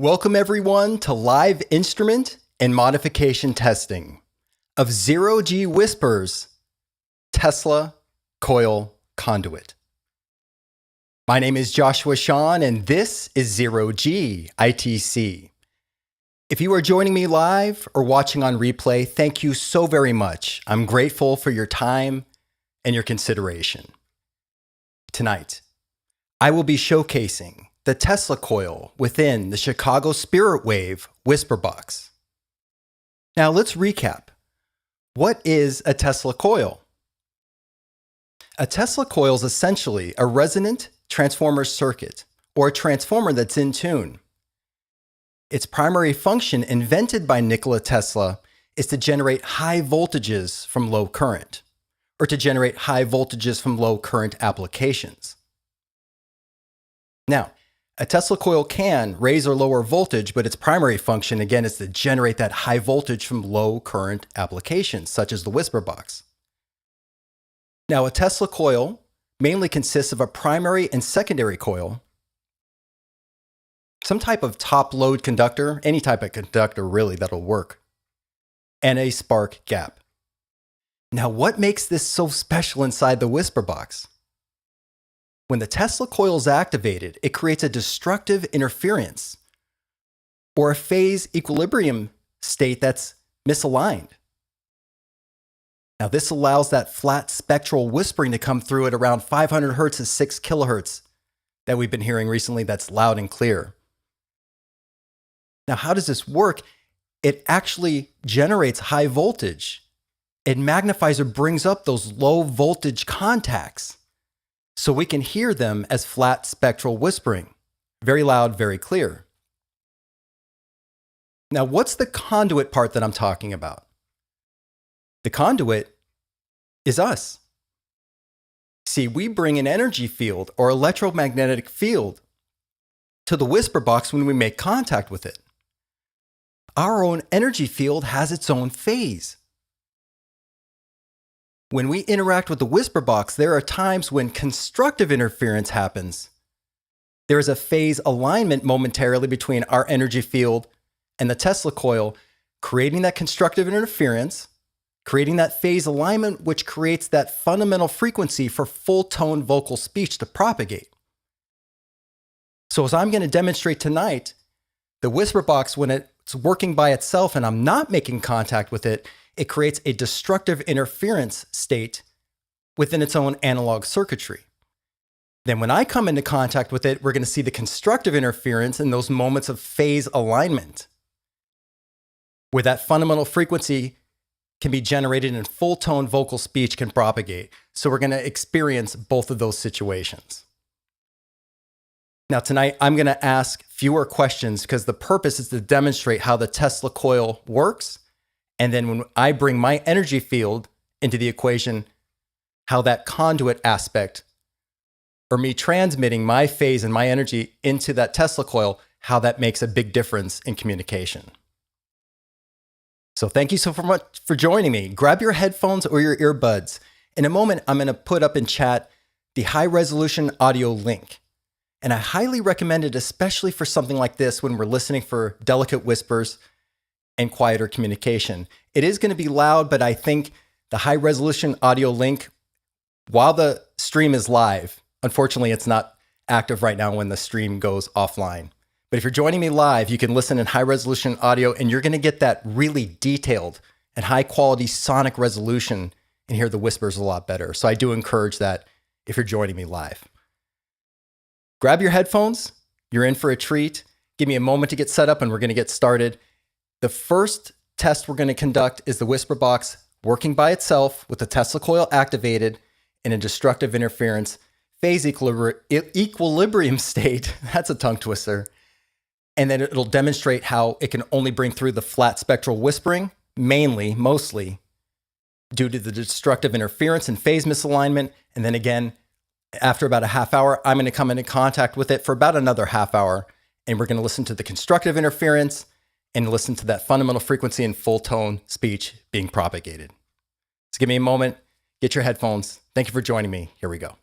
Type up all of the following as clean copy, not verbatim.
Welcome everyone to live instrument and modification testing of zero-G Whispers Tesla Coil Conduit. My name is Joshua Sean and this is zero-G ITC. If you are joining me live or watching on replay, thank you so very much. I'm grateful for your time and your consideration. Tonight, I will be showcasing the Tesla coil within the Chicago Spirit Wave Whisper Box. Now let's recap. What is a Tesla coil? A Tesla coil is essentially a resonant transformer circuit, or a transformer that's in tune. Its primary function, invented by Nikola Tesla, is to generate high voltages from low current, or to generate high voltages from low current applications. Now, a Tesla coil can raise or lower voltage, but its primary function, again, is to generate that high voltage from low current applications, such as the Whisper Box. Now, a Tesla coil mainly consists of a primary and secondary coil, some type of top load conductor, any type of conductor really that'll work, and a spark gap. Now, what makes this so special inside the Whisper Box? When the Tesla coil is activated, it creates a destructive interference or a phase equilibrium state that's misaligned. Now, this allows that flat spectral whispering to come through at around 500 hertz to 6 kilohertz that we've been hearing recently that's loud and clear. Now, how does this work? It actually generates high voltage. It magnifies or brings up those low voltage contacts, so we can hear them as flat spectral whispering. Very loud, very clear. Now, what's the conduit part that I'm talking about? The conduit is us. See, we bring an energy field or electromagnetic field to the Whisper Box when we make contact with it. Our own energy field has its own phase. When we interact with the Whisper Box, there are times when constructive interference happens. There is a phase alignment momentarily between our energy field and the Tesla coil, creating that constructive interference, creating that phase alignment, which creates that fundamental frequency for full tone vocal speech to propagate. So as I'm going to demonstrate tonight, the Whisper Box, when it's working by itself and I'm not making contact with it, it creates a destructive interference state within its own analog circuitry. Then when I come into contact with it, we're going to see the constructive interference in those moments of phase alignment, where that fundamental frequency can be generated and full tone vocal speech can propagate. So we're going to experience both of those situations. Now tonight, I'm going to ask fewer questions because the purpose is to demonstrate how the Tesla coil works. And then when I bring my energy field into the equation, how that conduit aspect, or me transmitting my phase and my energy into that Tesla coil, how that makes a big difference in communication. So thank you so much for joining me. Grab your headphones or your earbuds. In a moment, I'm going to put up in chat the high resolution audio link. And I highly recommend it, especially for something like this when we're listening for delicate whispers and quieter communication. It is going to be loud, but I think the high resolution audio link, while the stream is live, unfortunately it's not active right now when the stream goes offline. But if you're joining me live, you can listen in high resolution audio and you're going to get that really detailed and high quality sonic resolution and hear the whispers a lot better. So I do encourage that if you're joining me live. Grab your headphones. You're in for a treat. Give me a moment to get set up and we're going to get started. The first test we're going to conduct is the Whisper Box working by itself with the Tesla coil activated in a destructive interference phase equilibrium state. That's a tongue twister. And then it'll demonstrate how it can only bring through the flat spectral whispering, mostly, due to the destructive interference and phase misalignment. And then again, after about a half hour, I'm going to come into contact with it for about another half hour. And we're going to listen to the constructive interference and listen to that fundamental frequency and full tone speech being propagated. So give me a moment, get your headphones. Thank you for joining me. Here we go.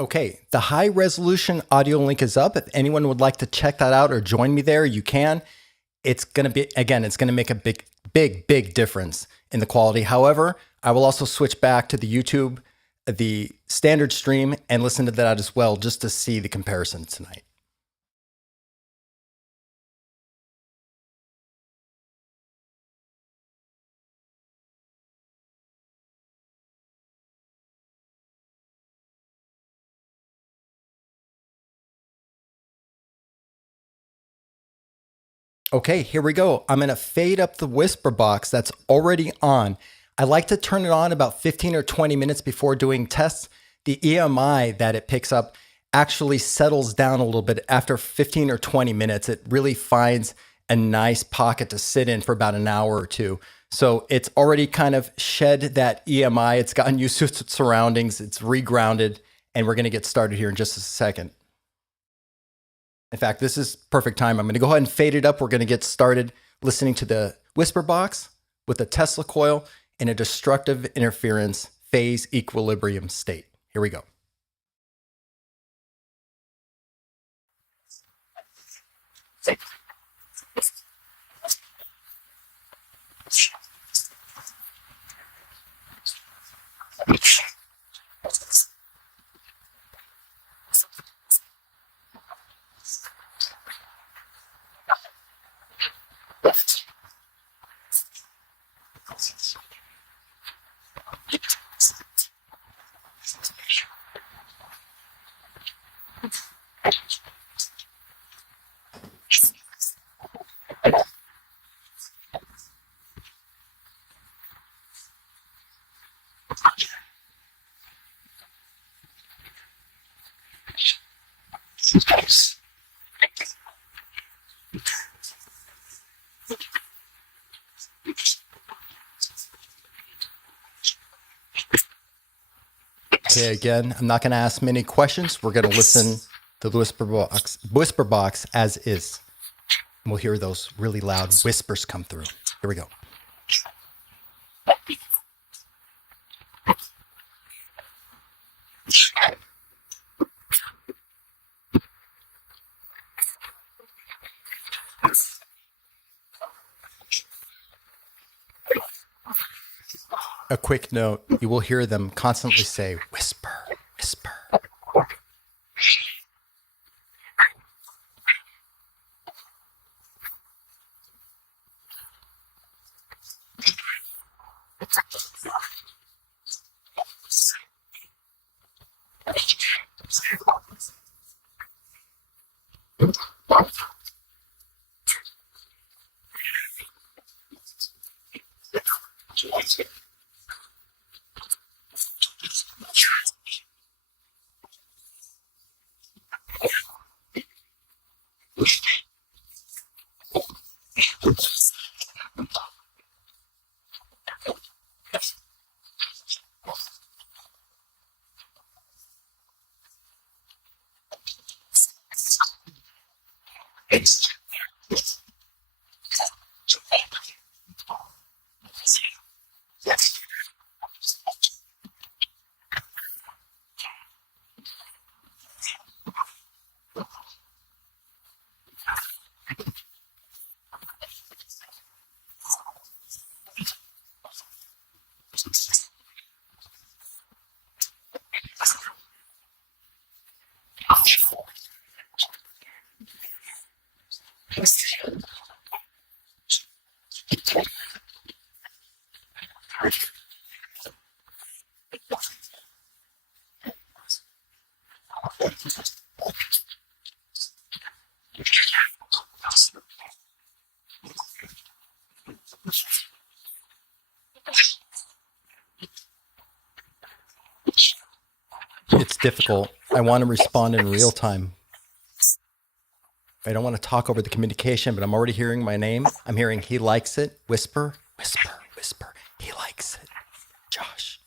Okay, the high resolution audio link is up. If anyone would like to check that out or join me there, you can. It's going to be, again, it's going to make a big difference in the quality. However, I will also switch back to the YouTube, the standard stream, and listen to that as well, just to see the comparison tonight. Okay, here we go. I'm going to fade up the whisper box that's already on. I like to turn it on about 15 or 20 minutes before doing tests. The EMI that it picks up actually settles down a little bit after 15 or 20 minutes. It really finds a nice pocket to sit in for about an hour or two. So it's already kind of shed that EMI. It's gotten used to its surroundings. It's regrounded, and we're going to get started here in just a second. In fact, this is perfect time. I'm going to go ahead and fade it up. We're going to get started listening to the whisper box with a Tesla coil in a destructive interference phase equilibrium state. Here we go. Okay, again, I'm not going to ask many questions. We're going to listen to the whisper box as is. And we'll hear those really loud whispers come through. Here we go. A quick note, you will hear them constantly say, whisper, whisper. It's difficult. I want to respond in real time. I don't want to talk over the communication, but I'm already hearing my name. I'm hearing he likes it. Whisper, whisper, whisper. He likes it. Josh.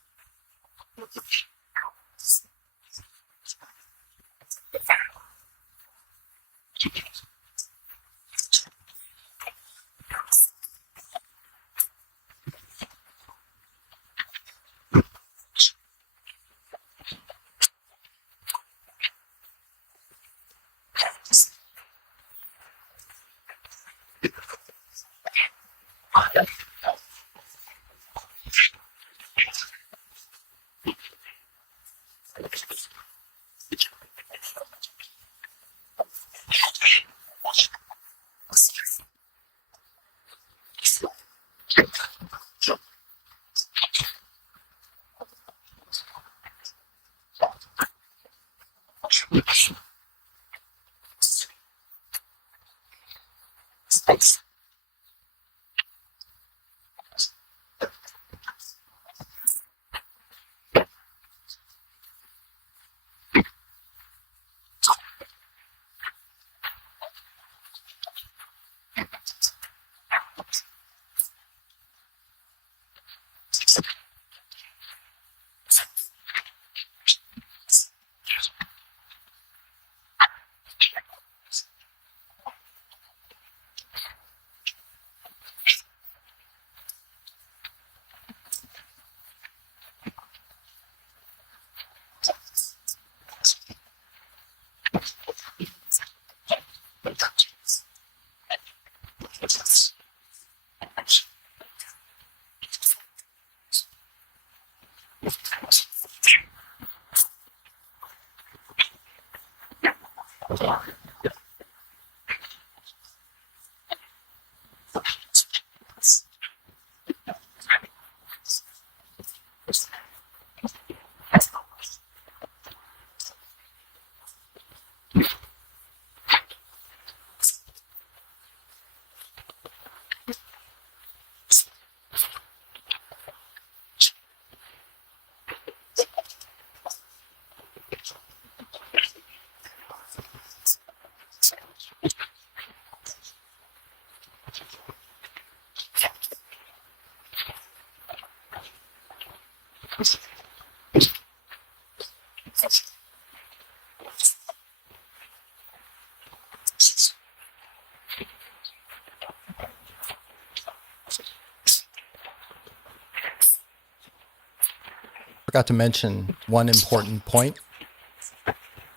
Forgot to mention one important point.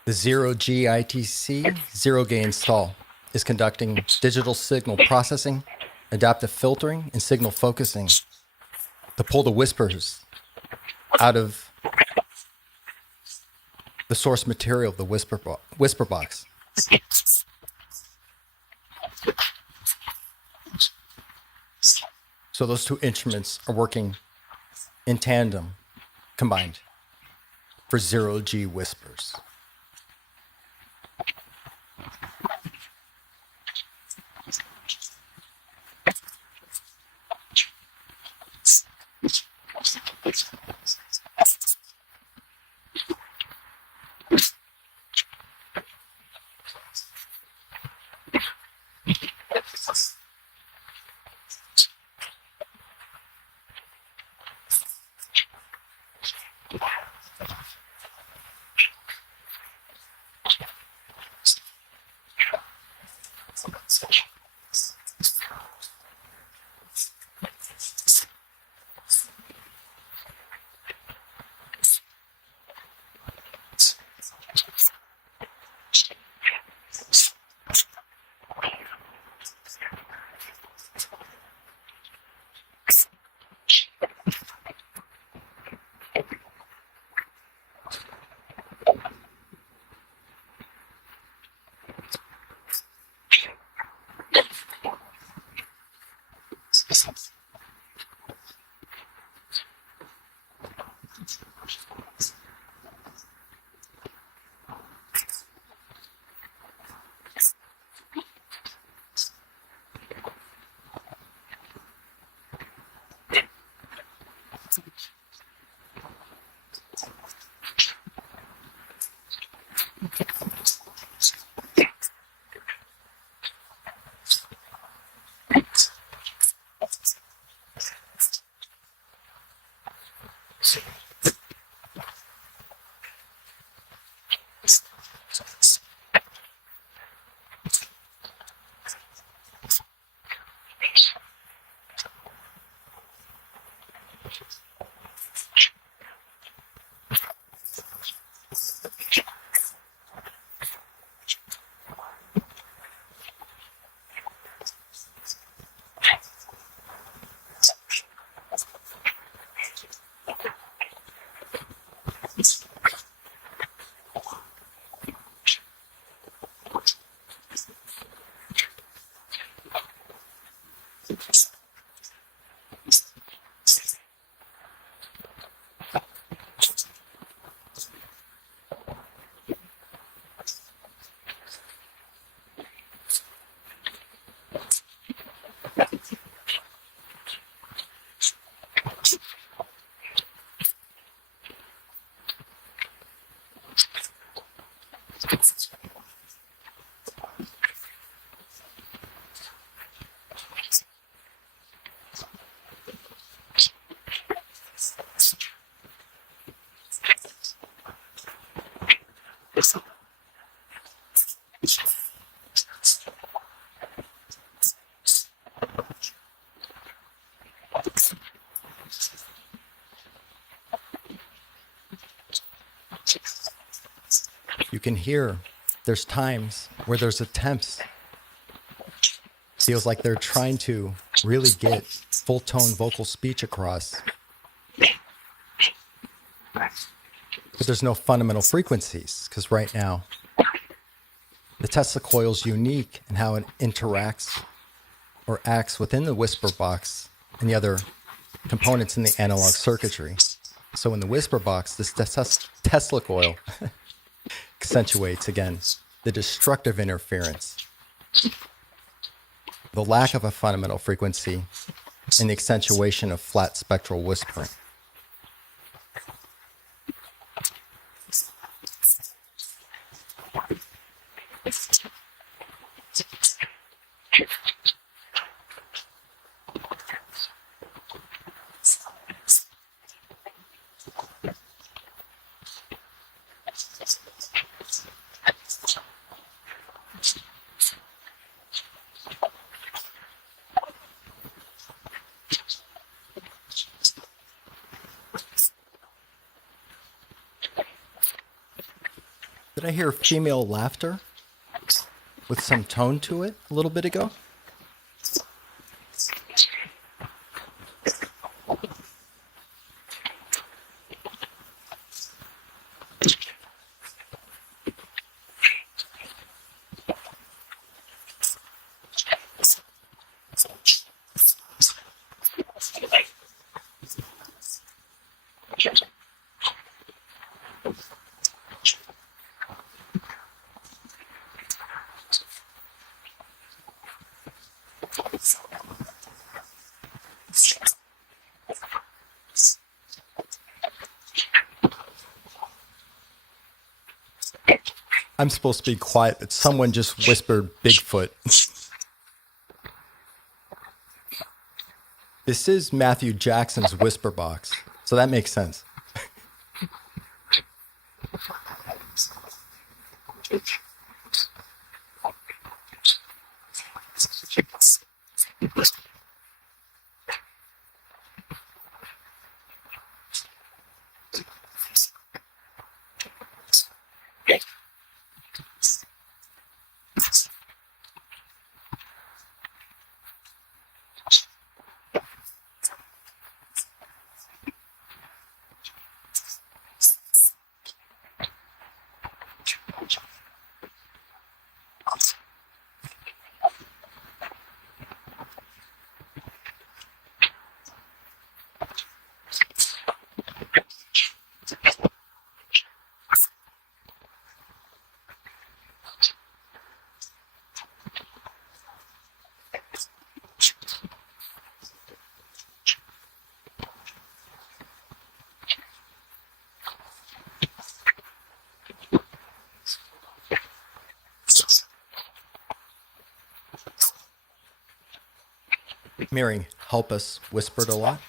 The 0G ITC, zero gain stall, is conducting digital signal processing, adaptive filtering, and signal focusing to pull the whispers out of the source material of the whisper box. So those two instruments are working in tandem, combined, for 0G whispers. You can hear there's times where there's attempts. Feels like they're trying to really get full tone vocal speech across. But there's no fundamental frequencies, because right now, the Tesla coil's unique in how it interacts or acts within the whisper box and the other components in the analog circuitry. So in the whisper box, this Tesla coil accentuates, again, the destructive interference, the lack of a fundamental frequency, and the accentuation of flat spectral whispering. Did I hear female laughter with some tone to it a little bit ago? I'm supposed to be quiet, but someone just whispered Bigfoot. This is Matthew Jackson's whisper box, so that makes sense. Mary, help us whispered a lot.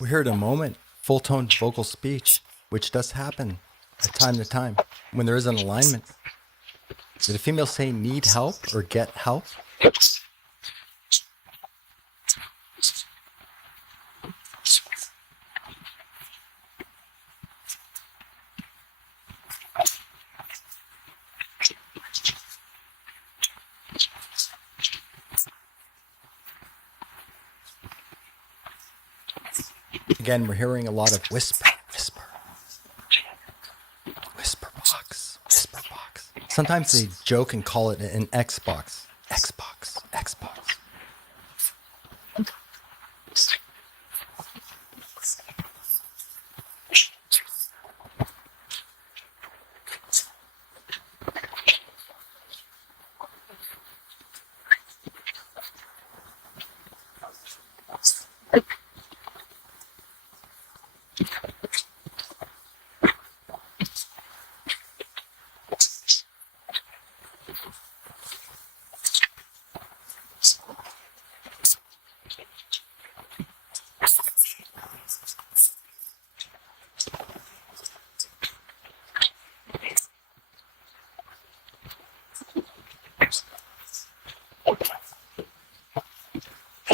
We heard a moment, full-tone vocal speech, which does happen from time to time when there is an alignment. Did a female say need help or get help? Again, we're hearing a lot of whisper, whisper. Whisper box, whisper box. Sometimes they joke and call it an Xbox. Xbox, Xbox.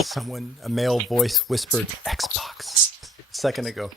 Someone, a male voice whispered Xbox a second ago.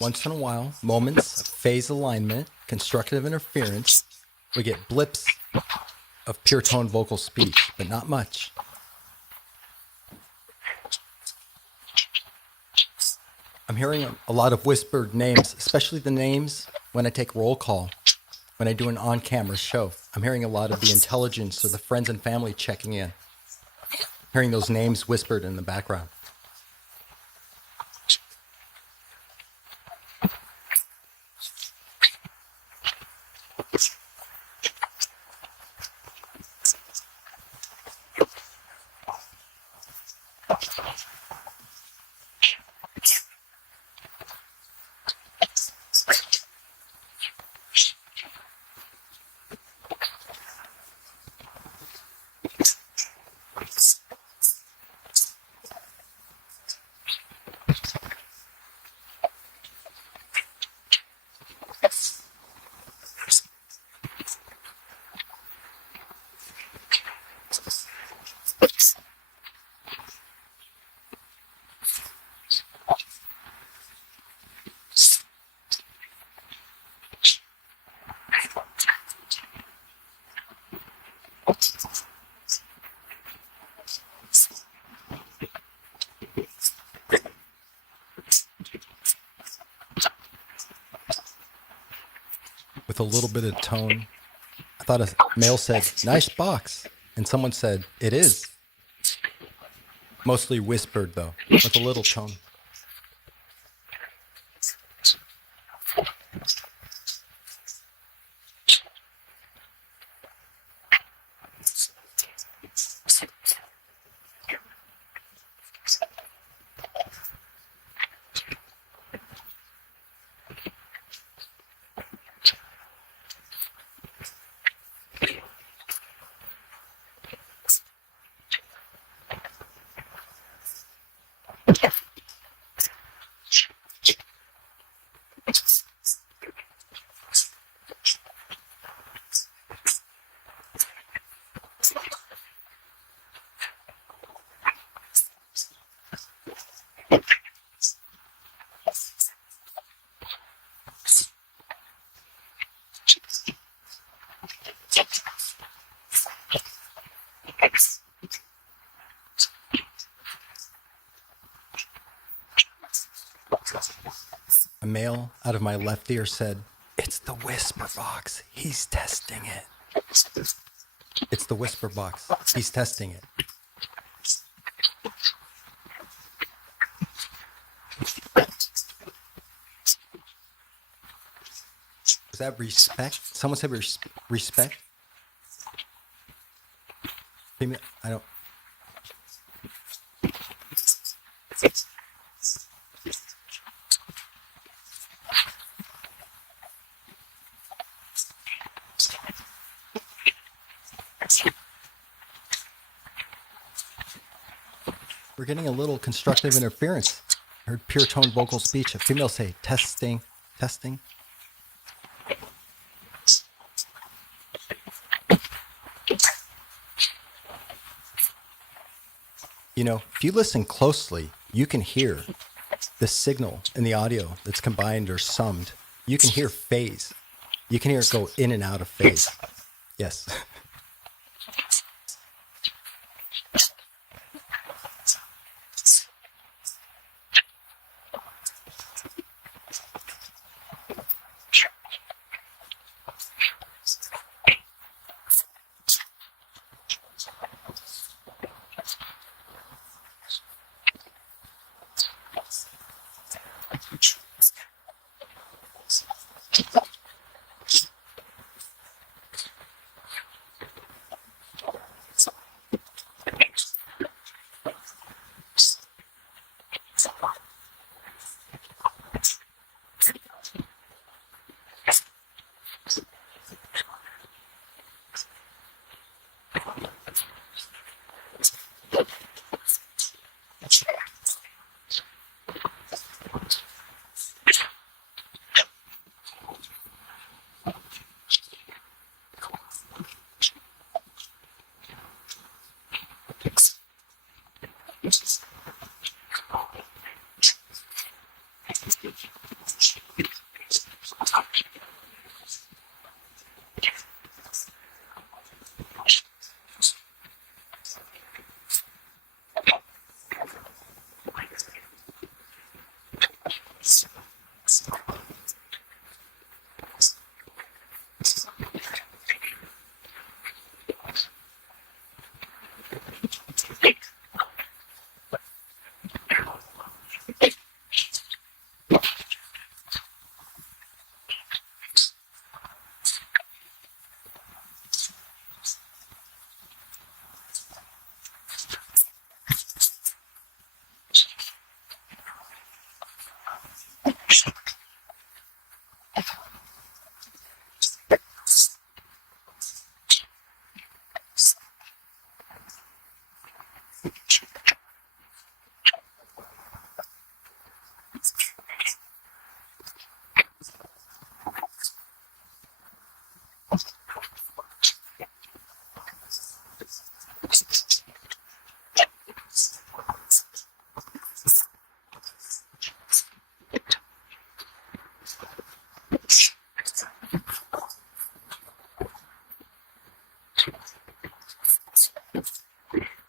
Once in a while, moments of phase alignment, constructive interference, we get blips of pure tone vocal speech, but not much. I'm hearing a lot of whispered names, especially the names when I take roll call, when I do an on-camera show. I'm hearing a lot of the intelligence or the friends and family checking in, hearing those names whispered in the background. With a little bit of tone. I thought a male said, "Nice box." And someone said, "It is." Mostly whispered, though, with a little tone. A male out of my left ear said, "It's the whisper box. He's testing it." It's the whisper box. He's testing it. Is that respect? Someone said respect? I don't. We're getting a little constructive interference. I heard pure tone vocal speech. A female say, "Testing, testing." You know, if you listen closely, you can hear the signal in the audio that's combined or summed. You can hear phase. You can hear it go in and out of phase. Yes.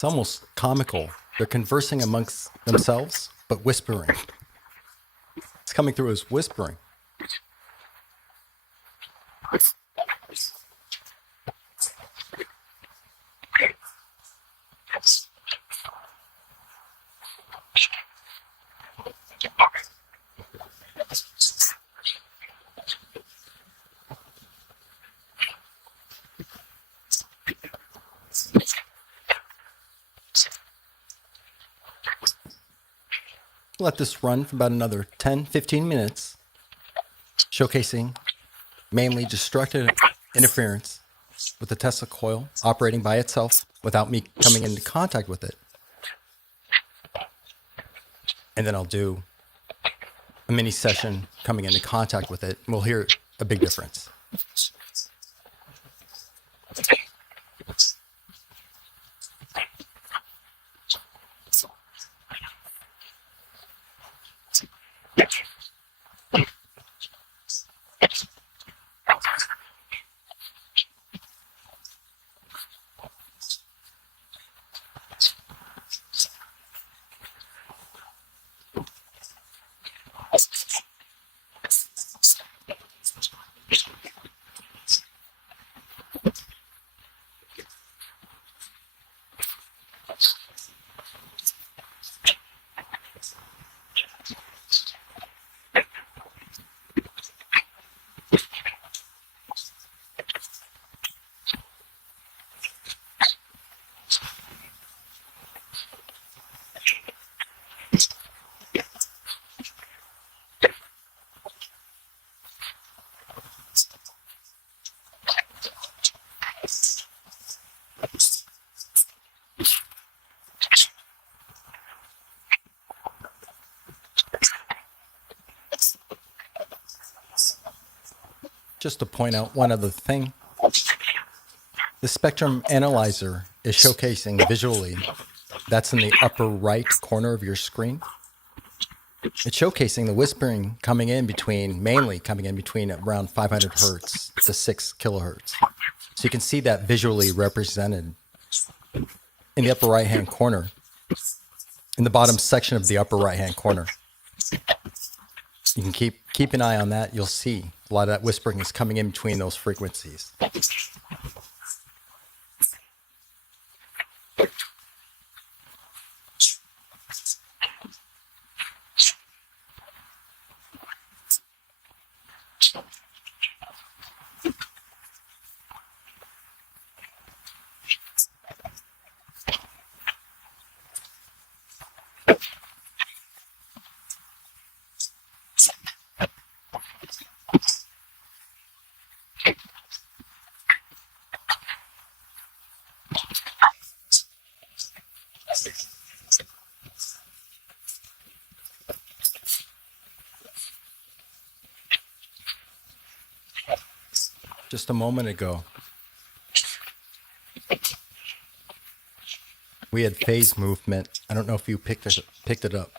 It's almost comical. They're conversing amongst themselves, but whispering. It's coming through as whispering. Let this run for about another 10-15 minutes, showcasing mainly destructive interference with the Tesla coil operating by itself without me coming into contact with it. And then I'll do a mini session coming into contact with it, and we'll hear a big difference. Just to point out one other thing, the spectrum analyzer is showcasing visually, that's in the upper right corner of your screen. It's showcasing the whispering mainly coming in between around 500 hertz to 6 kilohertz. So you can see that visually represented in the upper right-hand corner, in the bottom section of the upper right-hand corner. You can keep an eye on that. You'll see a lot of that whispering is coming in between those frequencies. Just a moment ago, we had phase movement. I don't know if you picked it up.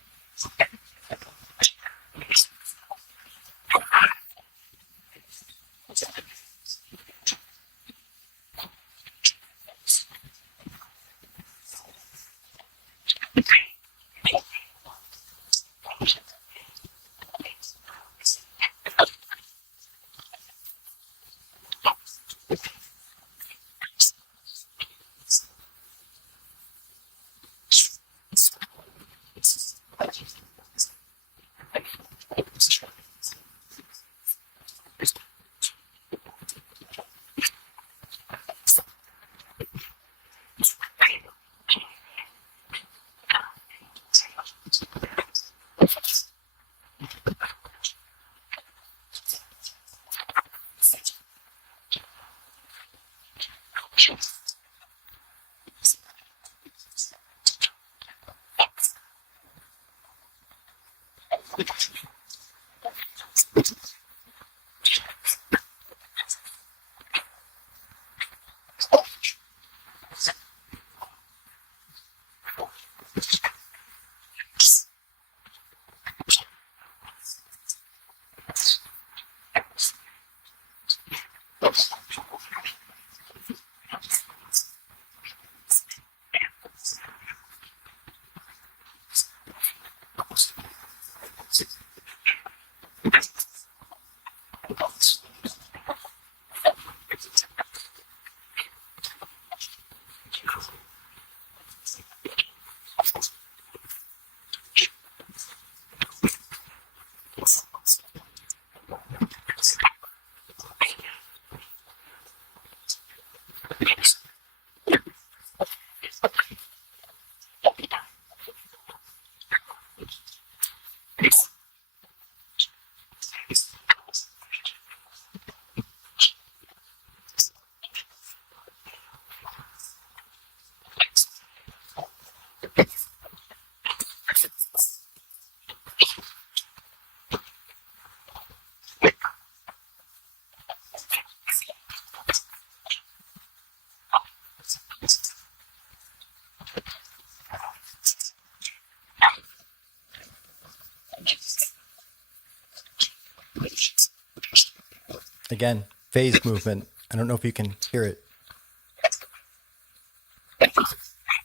Again, phase movement. I don't know if you can hear it.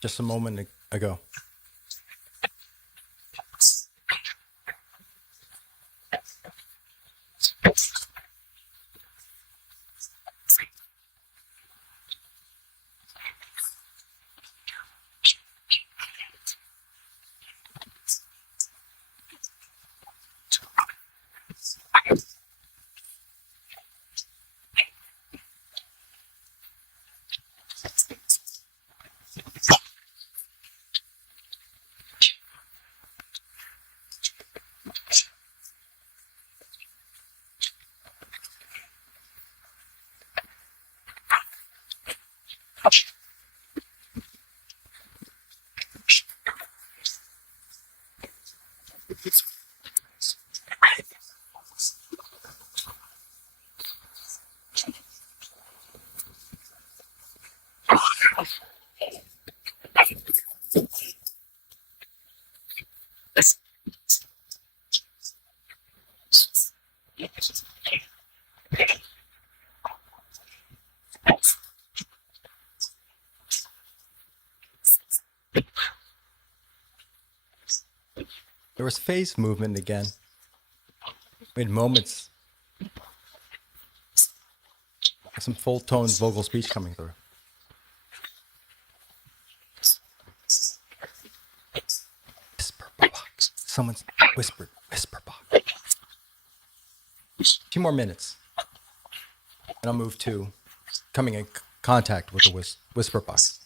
Just a moment ago. There was phase movement again. We had moments. Some full tone vocal speech coming through. Whisper box. Someone's whispered whisper box. 2 more minutes. And I'll move to coming in contact with the whisper box.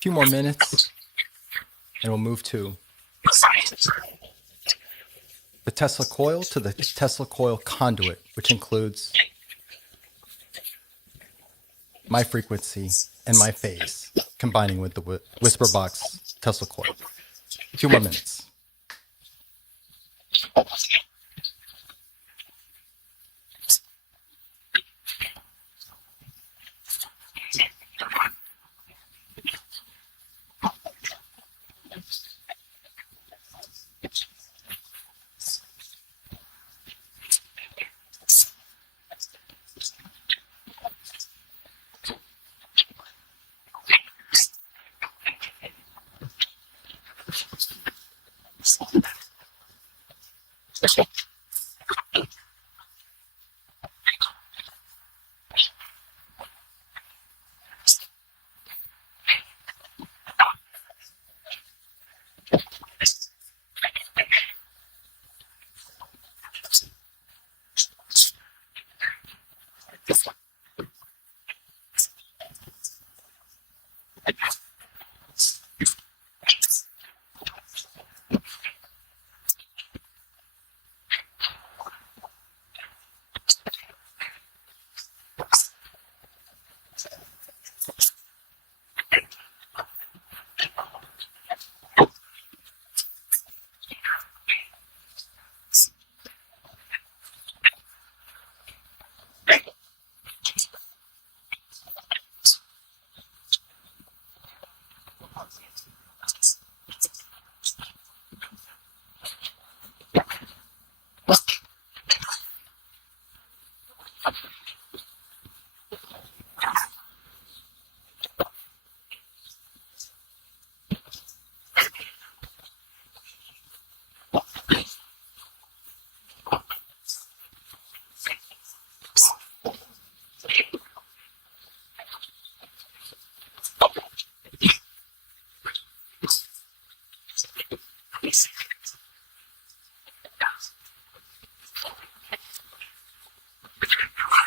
Few more minutes, and we'll move to the Tesla coil to the Tesla coil conduit, which includes my frequency and my phase, combining with the whisper box Tesla coil. A few more minutes.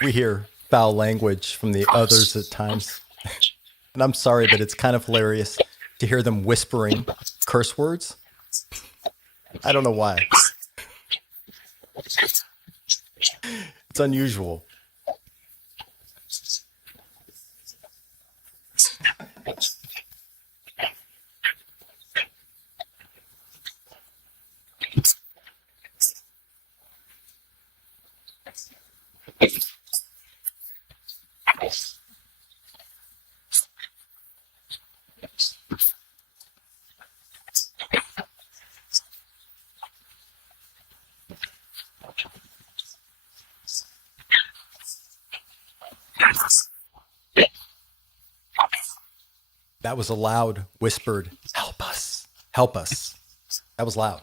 We hear foul language from the others at times. And I'm sorry, but it's kind of hilarious to hear them whispering curse words. I don't know why. It's unusual. That was a loud, whispered, "Help us, help us." That was loud.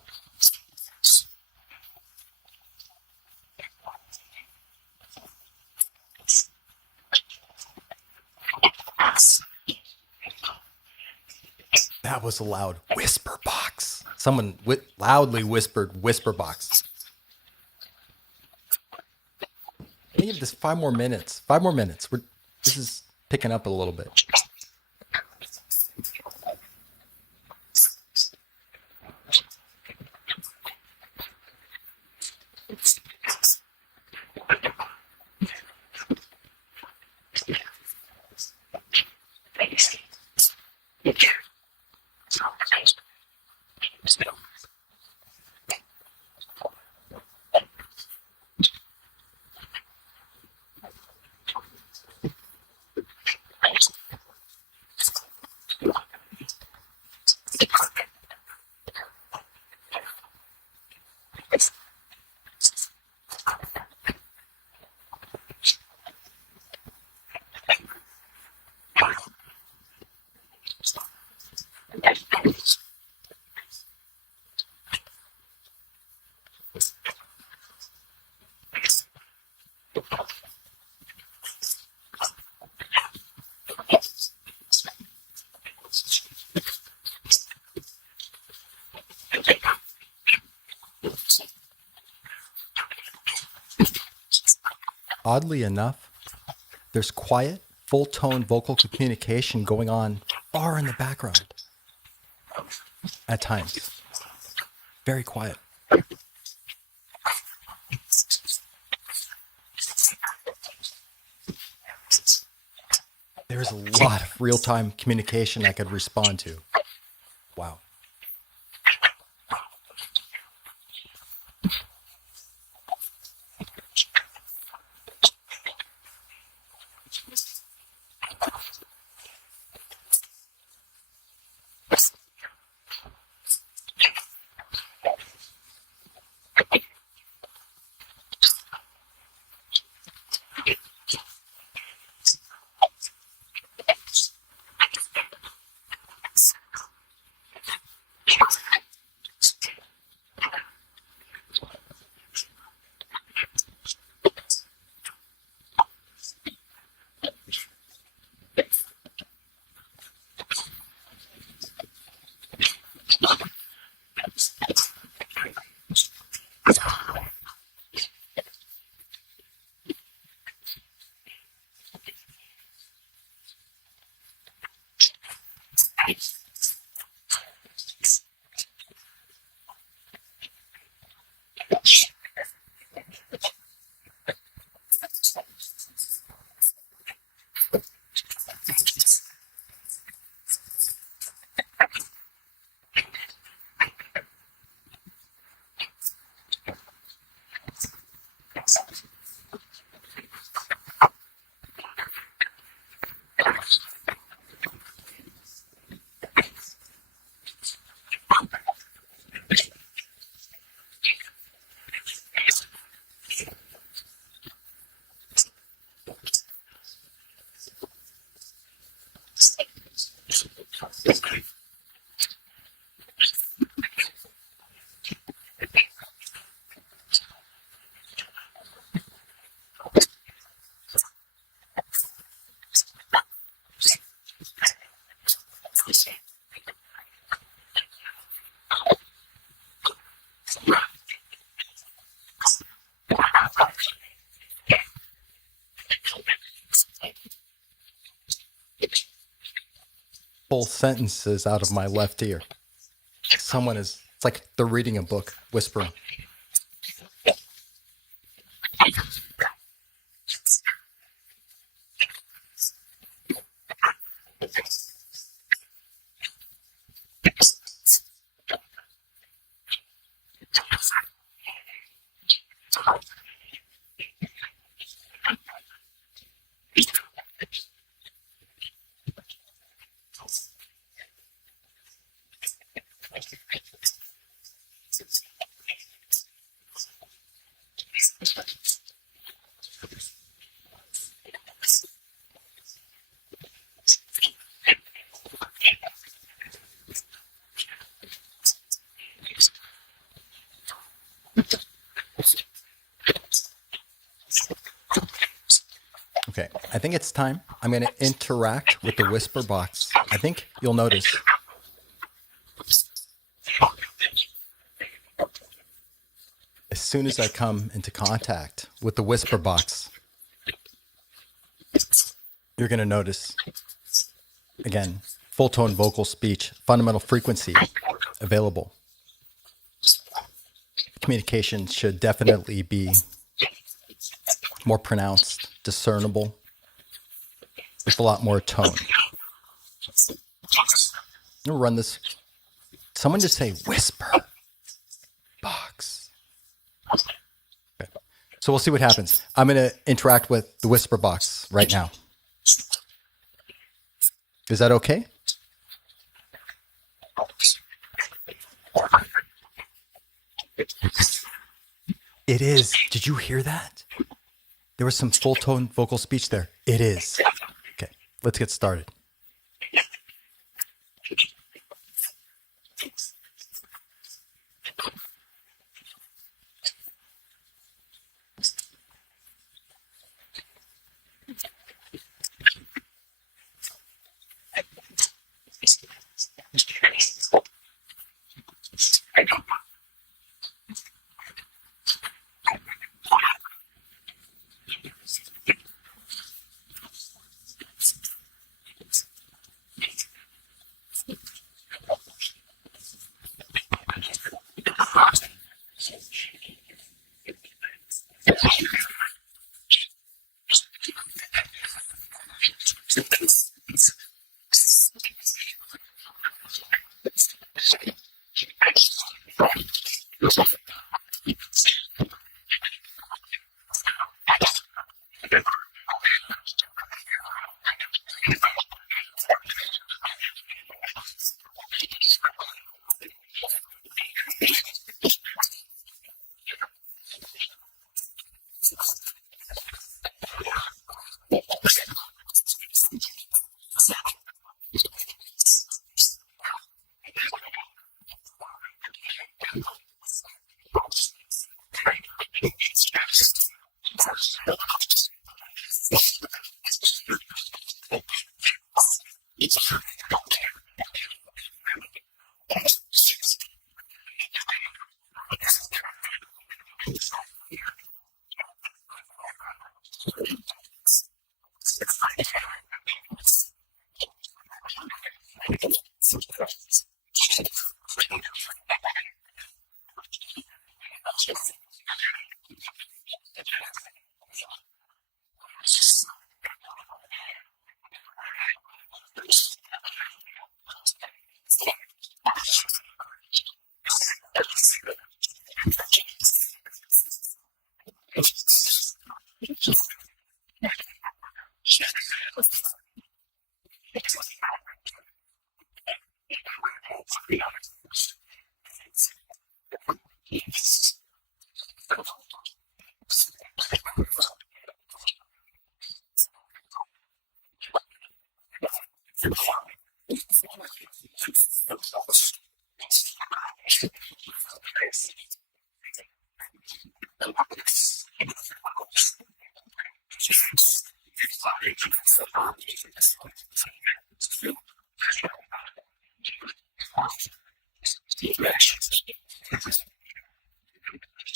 That was a loud whisper box. Someone loudly whispered whisper box. Give this 5 more minutes. 5 more minutes. This is picking up a little bit. Oddly enough, there's quiet, full-tone vocal communication going on far in the background. At times. Very quiet. There's a lot of real-time communication I could respond to. Wow. Full sentences out of my left ear. It's like they're reading a book, whispering. Okay, I think it's time. I'm going to interact with the whisper box. I think you'll notice. As soon as I come into contact with the whisper box, you're going to notice, again, full tone vocal speech, fundamental frequency available. Communication should definitely be more pronounced, discernible, with a lot more tone. I'm going to run this. Someone just say whisper box. Okay. So we'll see what happens. I'm going to interact with the whisper box right now. Is that okay? It is. Did you hear that? There was some full tone vocal speech there. It is. Okay, let's get started.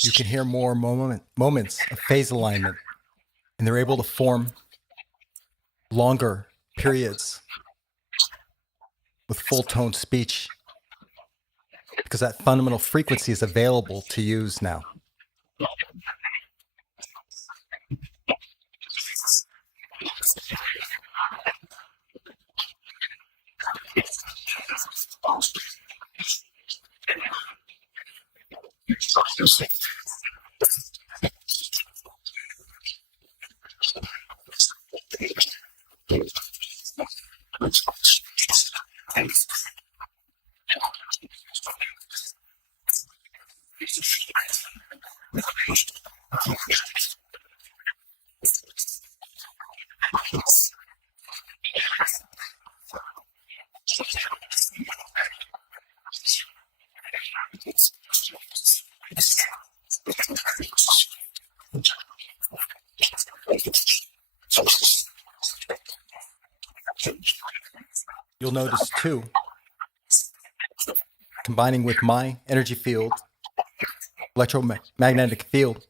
You can hear more moments of phase alignment, and they're able to form longer periods with full tone speech because that fundamental frequency is available to use now. You'll notice too, combining with my energy field, electromagnetic field,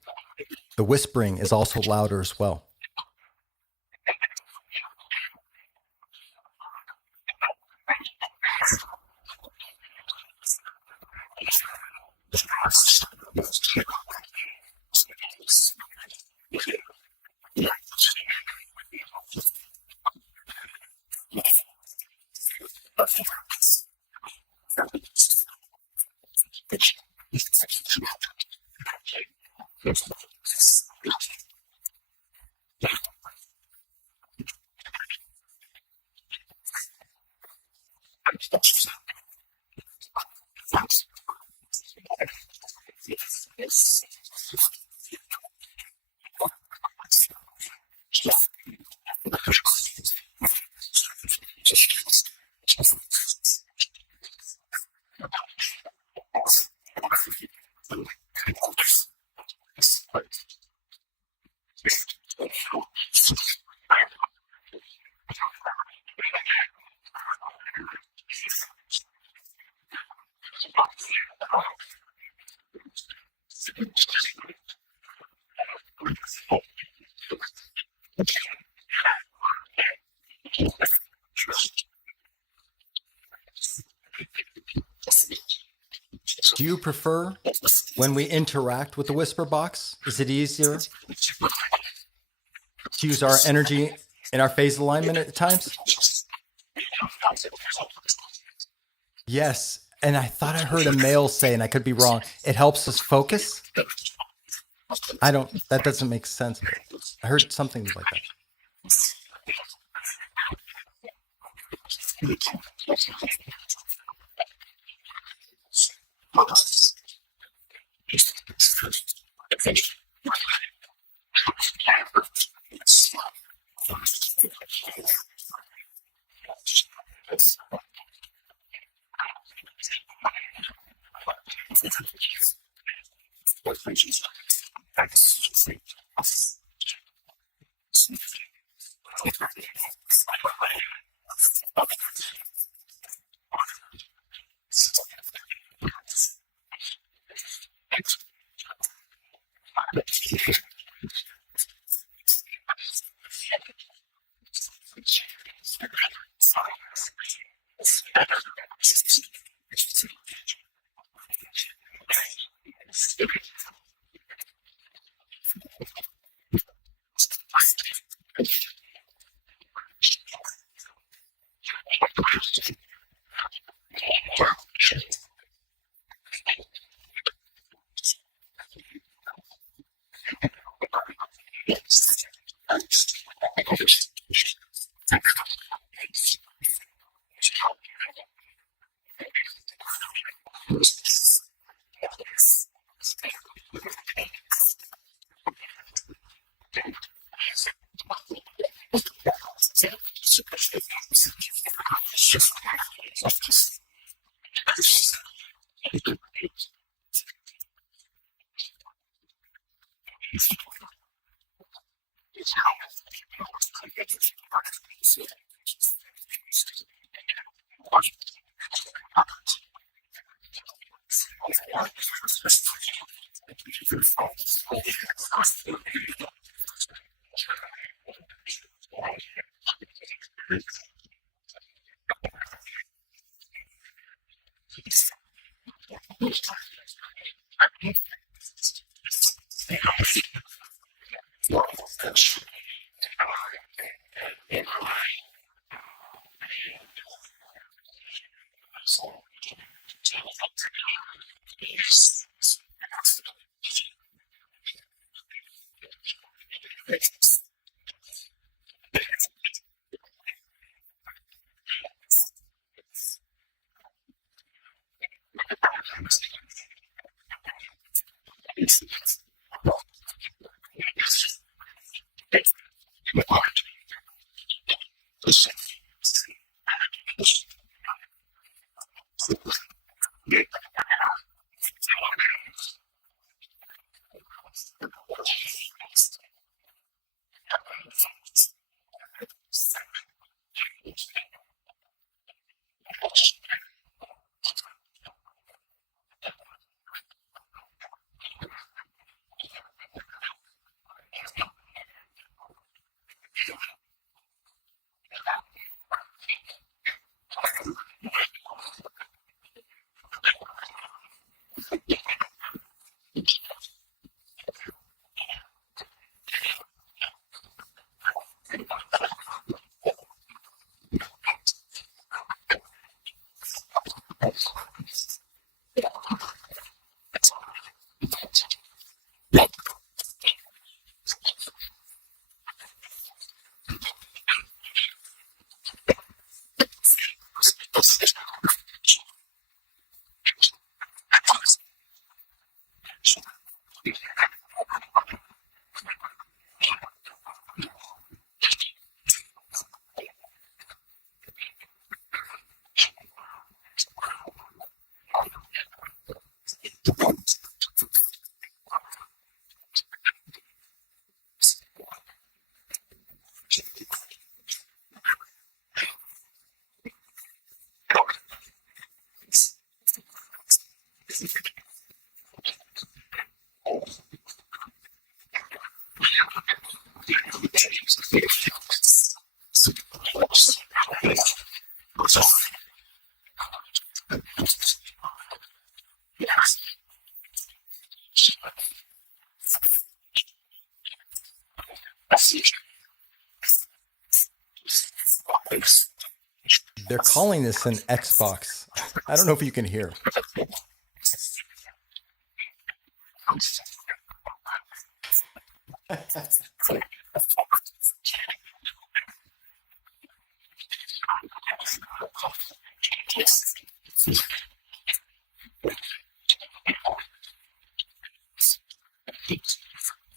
the whispering is also louder as well. Do you prefer when we interact with the whisper box? Is it easier to use our energy in our phase alignment at times? Yes, and I thought I heard a male say, and I could be wrong, it helps us focus. That doesn't make sense. I heard something like that. They're calling this an Xbox. I don't know if you can hear. I'm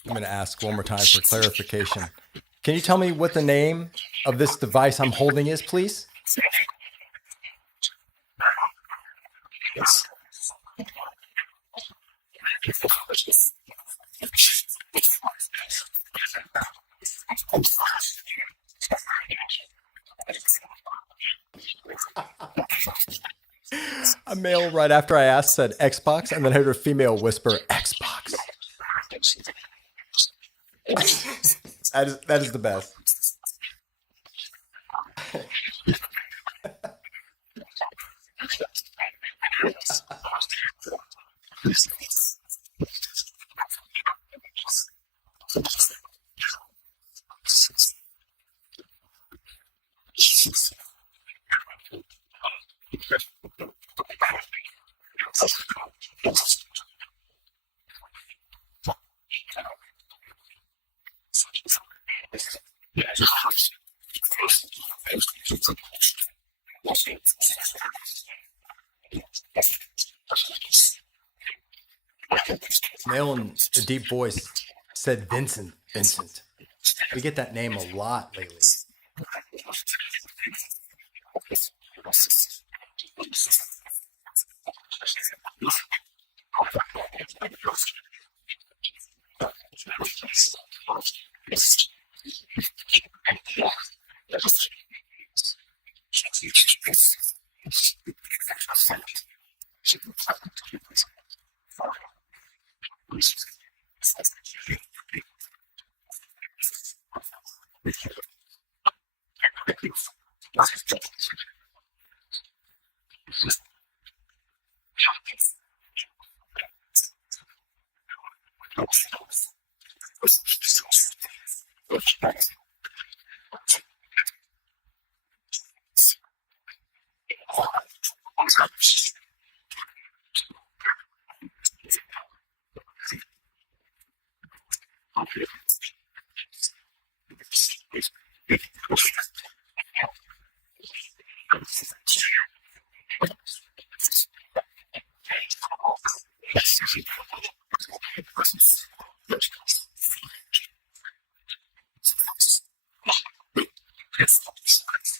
going to ask one more time for clarification. Can you tell me what the name of this device I'm holding is, please? A male, right after I asked, said Xbox, and then I heard a female whisper, Xbox. That is the best. Male in a deep voice said Vincent. Vincent. We get that name a lot lately.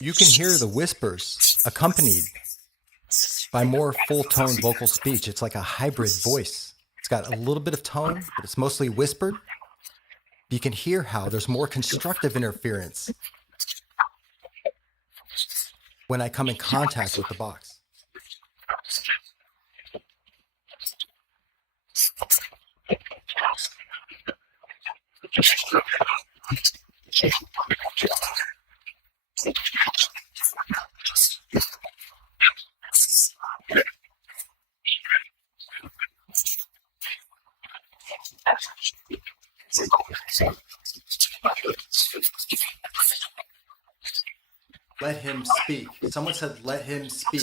You can hear the whispers accompanied by more full-tone vocal speech. It's like a hybrid voice. It's got a little bit of tone, but it's mostly whispered. You can hear how there's more constructive interference when I come in contact with the box. Let him speak. Someone said, let him speak.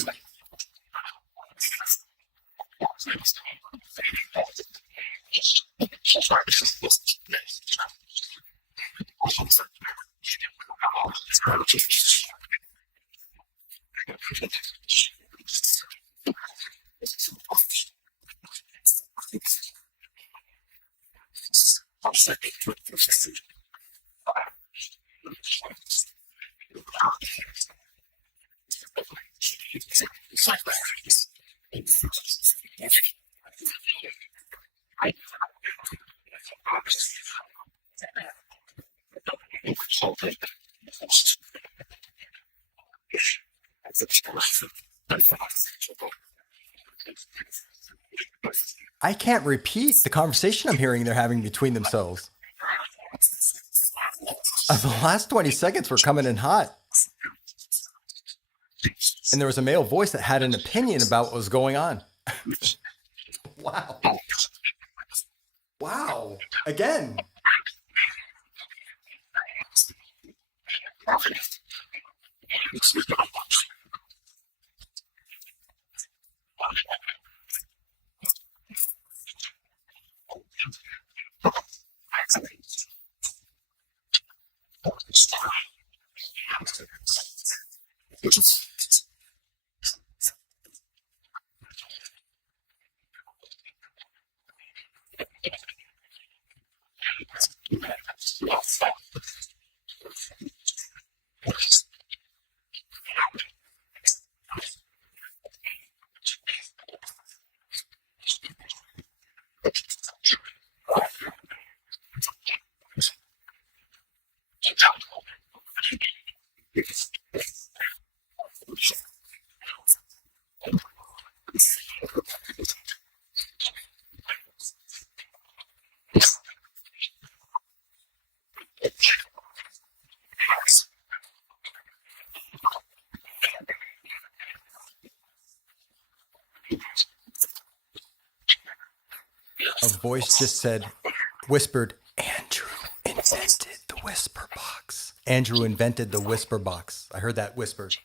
I can't repeat the conversation I'm hearing they're having between themselves. The last 20 seconds were coming in hot. And there was a male voice that had an opinion about what was going on. Wow. Wow. Again. A voice just whispered, Andrew invented the whisper box. Andrew invented the whisper box. I heard that whispered.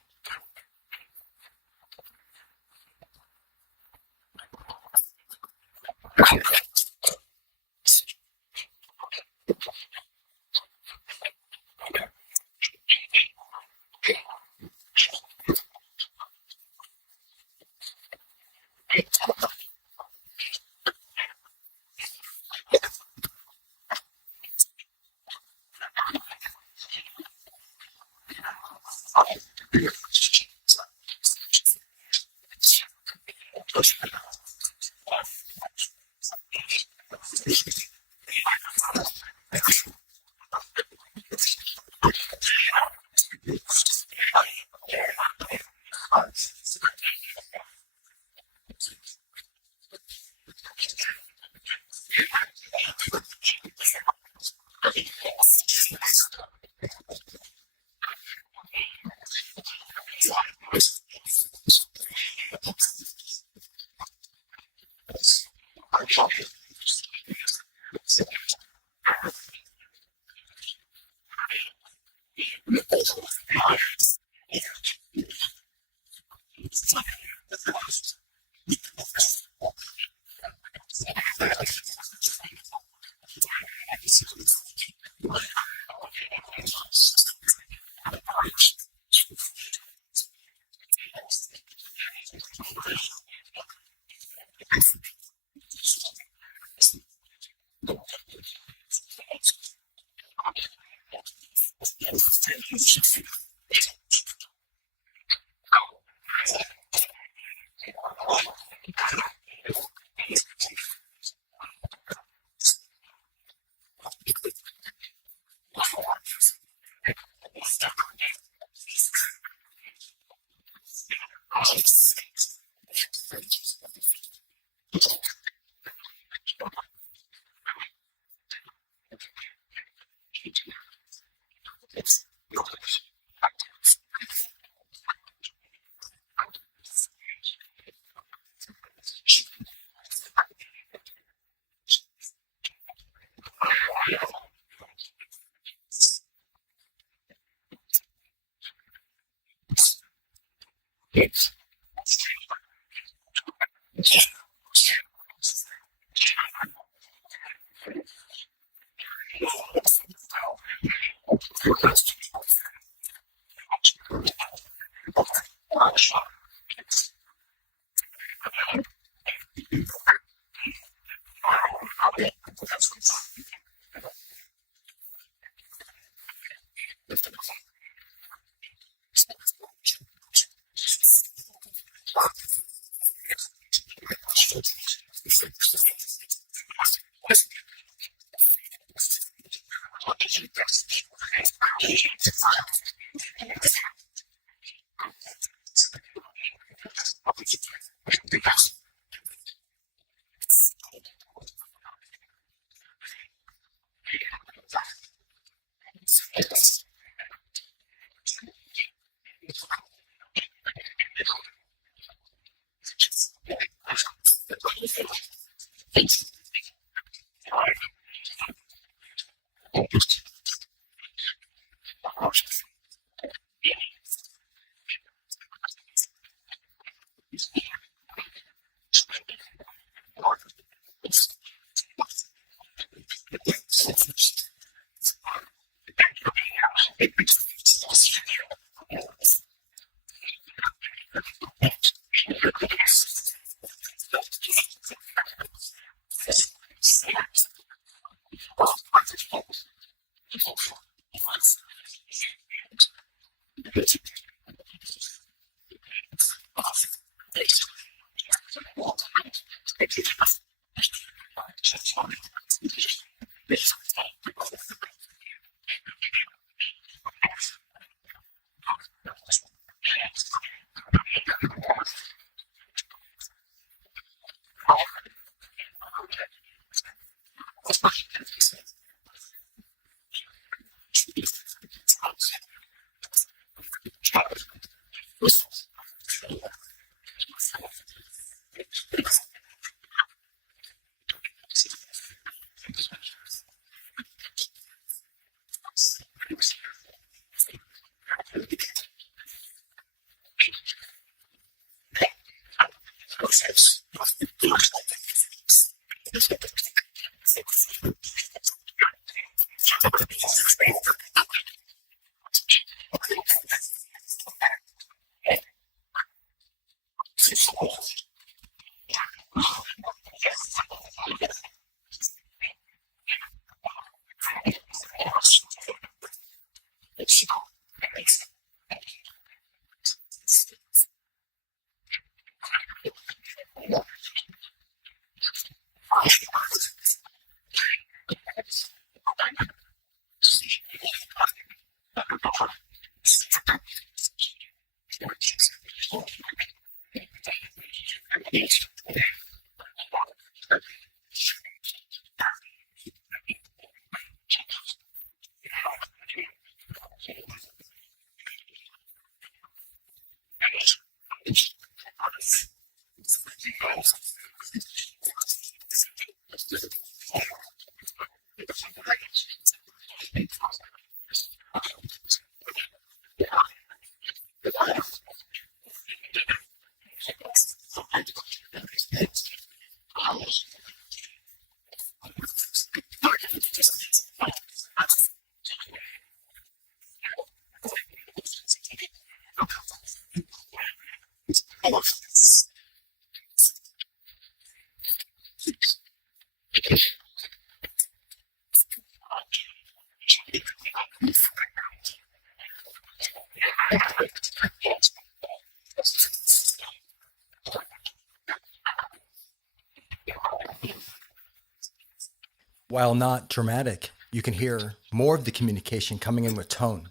While not dramatic, you can hear more of the communication coming in with tone.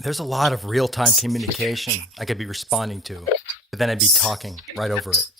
There's a lot of real-time communication I could be responding to, but then I'd be talking right over it.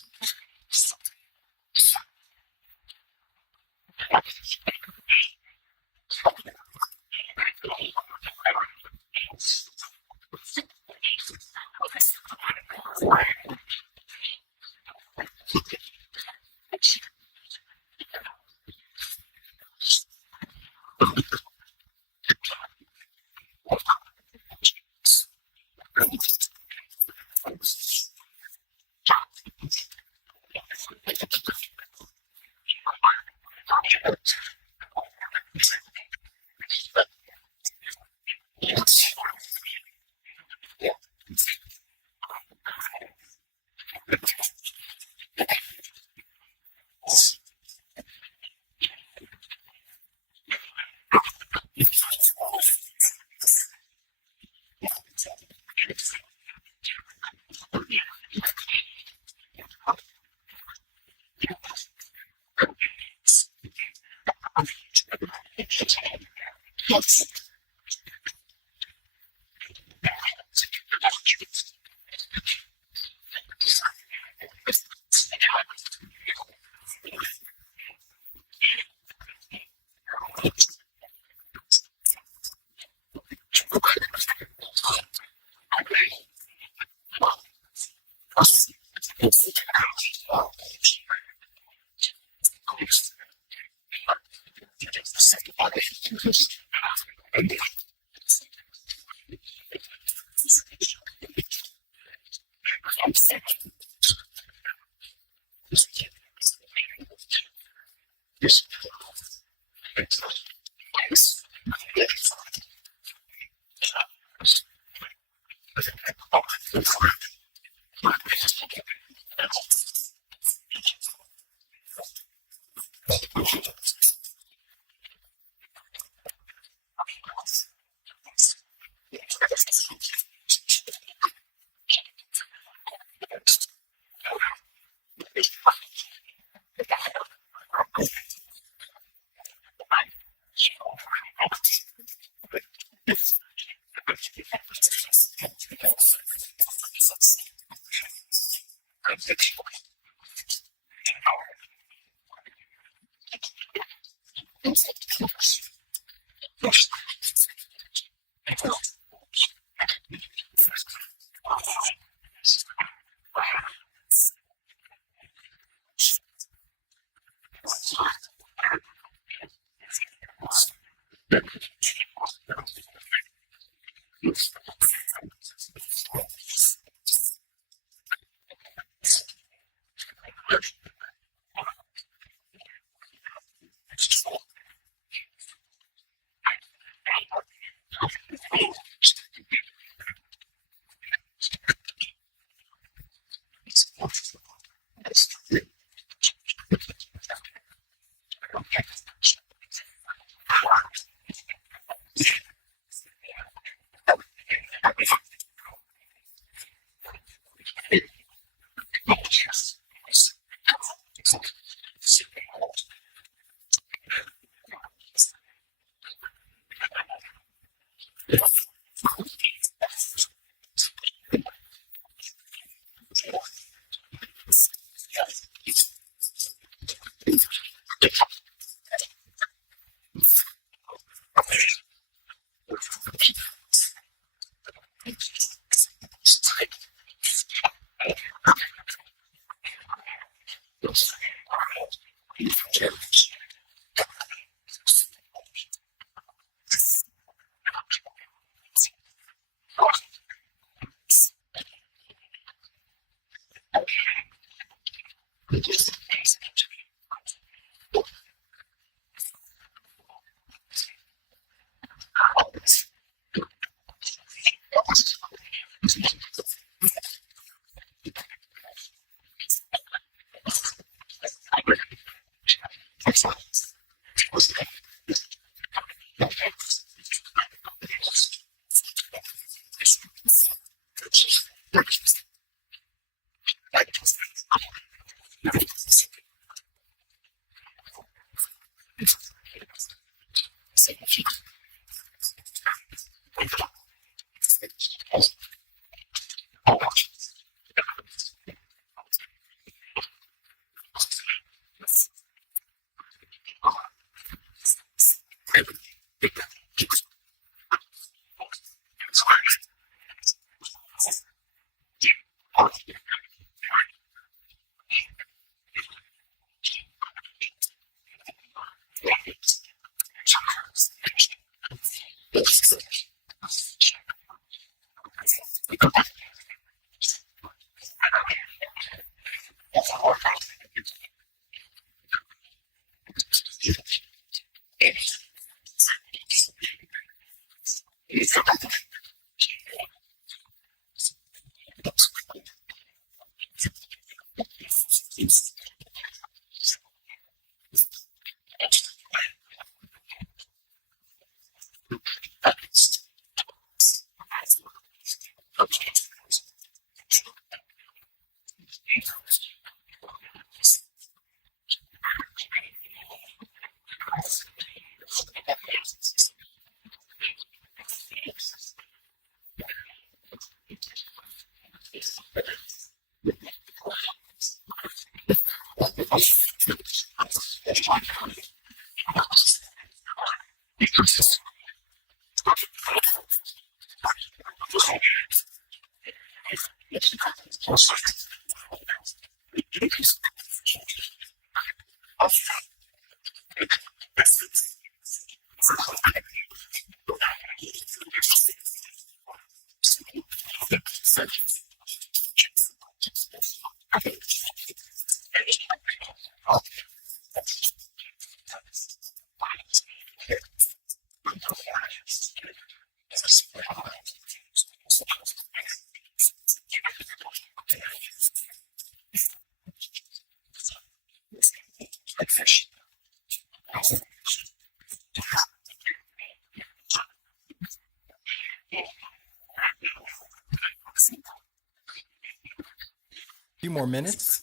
Few more minutes.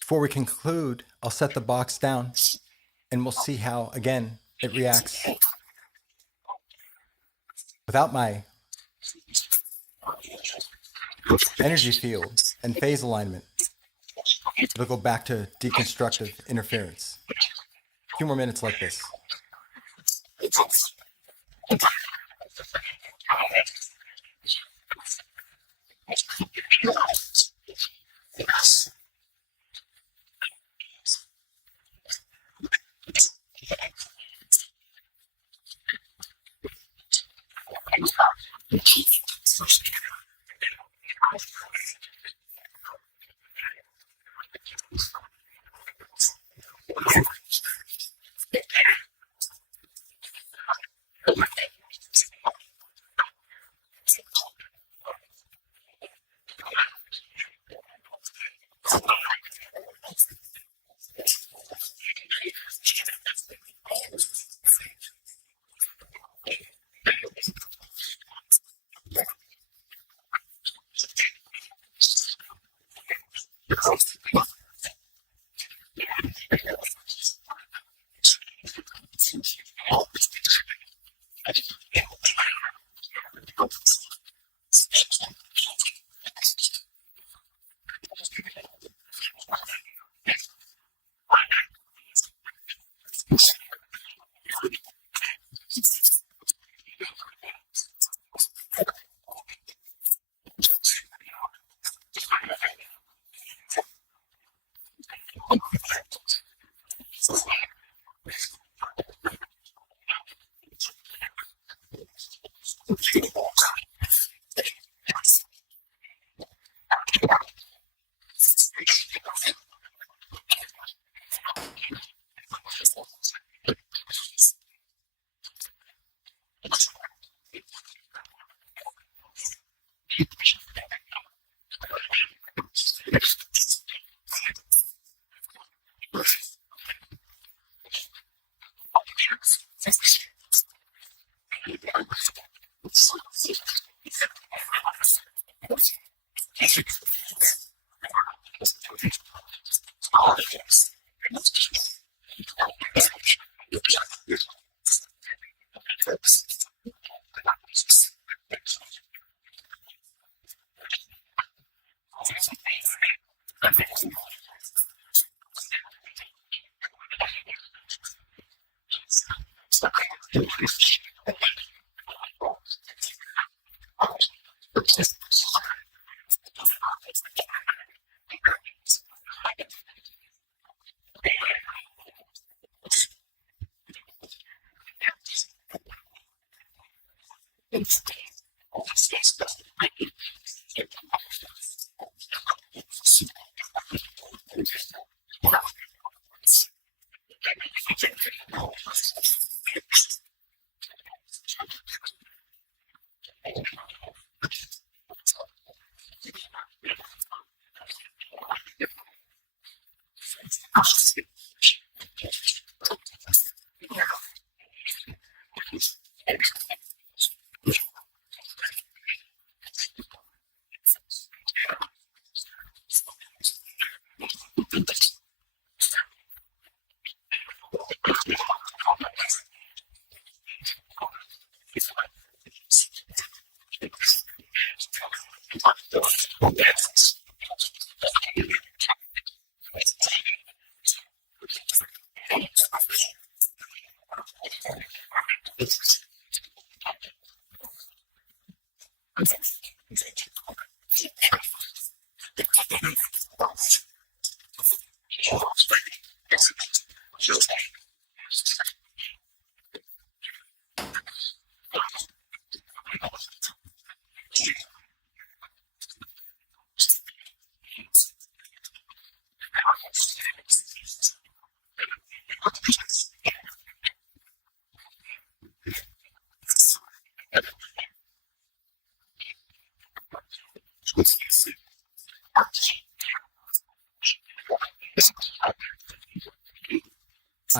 Before we conclude, I'll set the box down and we'll see how, again, it reacts. Without my energy field and phase alignment, it'll go back to deconstructive interference. A few more minutes like this.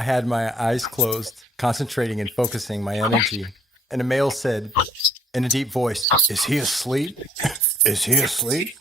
I had my eyes closed, concentrating and focusing my energy. And a male said in a deep voice, "Is he asleep? Is he asleep?"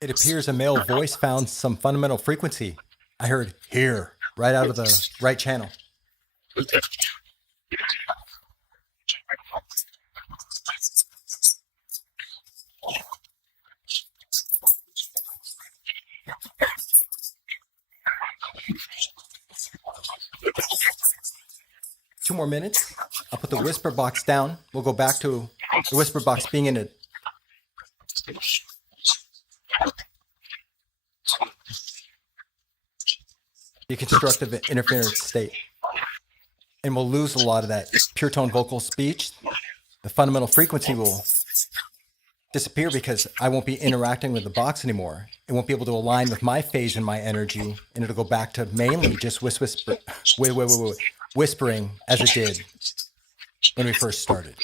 It appears a male voice found some fundamental frequency. I heard "here" right out of the right channel. 2 more minutes. I'll put the whisper box down. We'll go back to the whisper box being in a deconstructive interference state. And we'll lose a lot of that pure tone vocal speech. The fundamental frequency will disappear because I won't be interacting with the box anymore. It won't be able to align with my phase and my energy, and it'll go back to mainly just whispering as it did when we first started.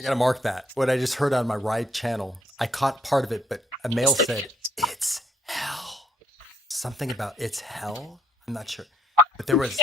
I gotta mark that. What I just heard on my ride channel, I caught part of it, but a male said, "It's hell." Something about "it's hell." I'm not sure, but there was.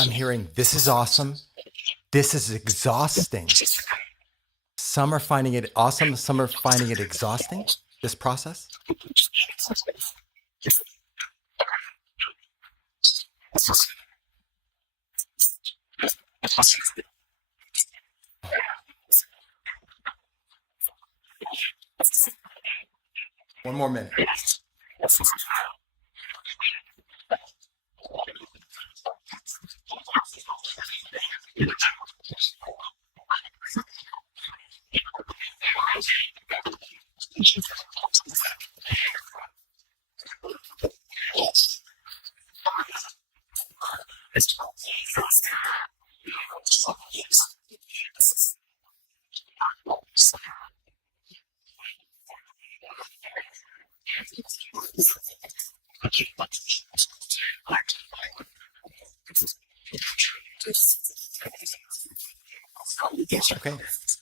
I'm hearing, "This is awesome. This is exhausting." Some are finding it awesome. Some are finding it exhausting, this process. One more minute. Okay,